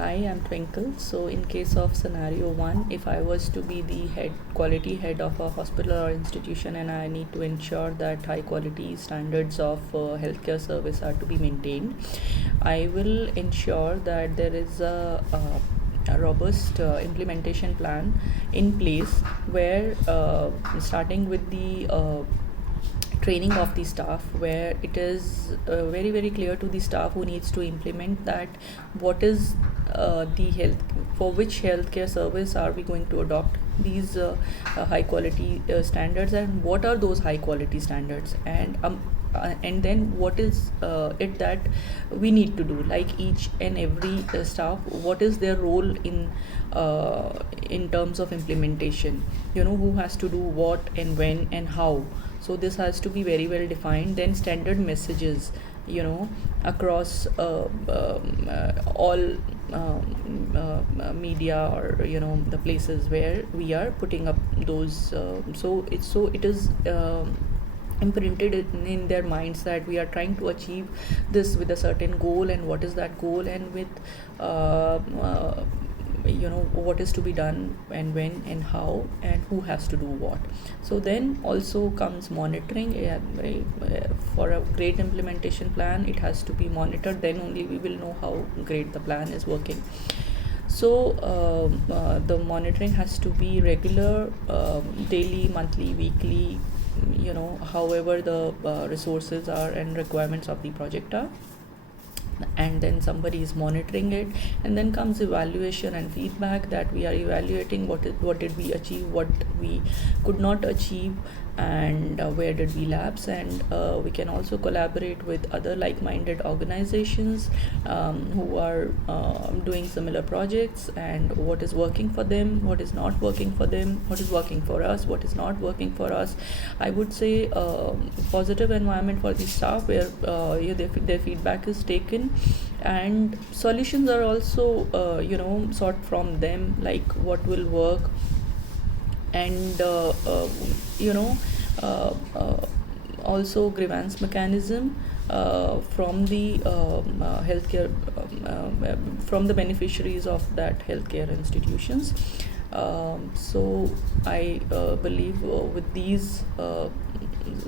Hi, I'm Twinkle. So, in case of scenario one, if I was to be the quality head of a hospital or institution, and I need to ensure that high quality standards of healthcare service are to be maintained, I will ensure that there is a robust implementation plan in place where, starting with the training of the staff, where it is very clear to the staff who needs to implement that what is the health, for which healthcare service are we going to adopt these high quality standards, and what are those high quality standards, and then what is it that we need to do, like each and every staff, what is their role in terms of implementation, who has to do what and when and how. So this has to be very well defined. Then standard messages, across all media, or the places where we are putting up those, so it is imprinted in their minds that we are trying to achieve this with a certain goal, and what is that goal, and with what is to be done, and when and how, and who has to do what. So then also comes monitoring. For a great implementation plan, it has to be monitored, then only we will know how great the plan is working. So the monitoring has to be regular, daily, monthly, weekly, however the resources are and requirements of the project are. And then somebody is monitoring it, and then comes evaluation and feedback, that we are evaluating what did we achieve, what we could not achieve, and where did we lapse. And we can also collaborate with other like-minded organizations who are doing similar projects, and what is working for them, what is not working for them, what is working for us, what is not working for us. I would say positive environment for the staff, where their feedback is taken, and solutions are also sought from them, like what will work, and also grievance mechanism from the healthcare, from the beneficiaries of that healthcare institutions. So I believe with these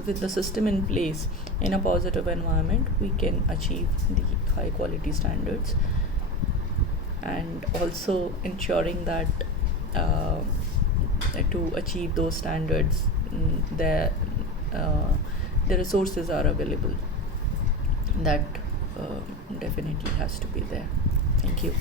with the system in place, in a positive environment, we can achieve the high quality standards, and also ensuring that to achieve those standards, the resources are available. That definitely has to be there. Thank you.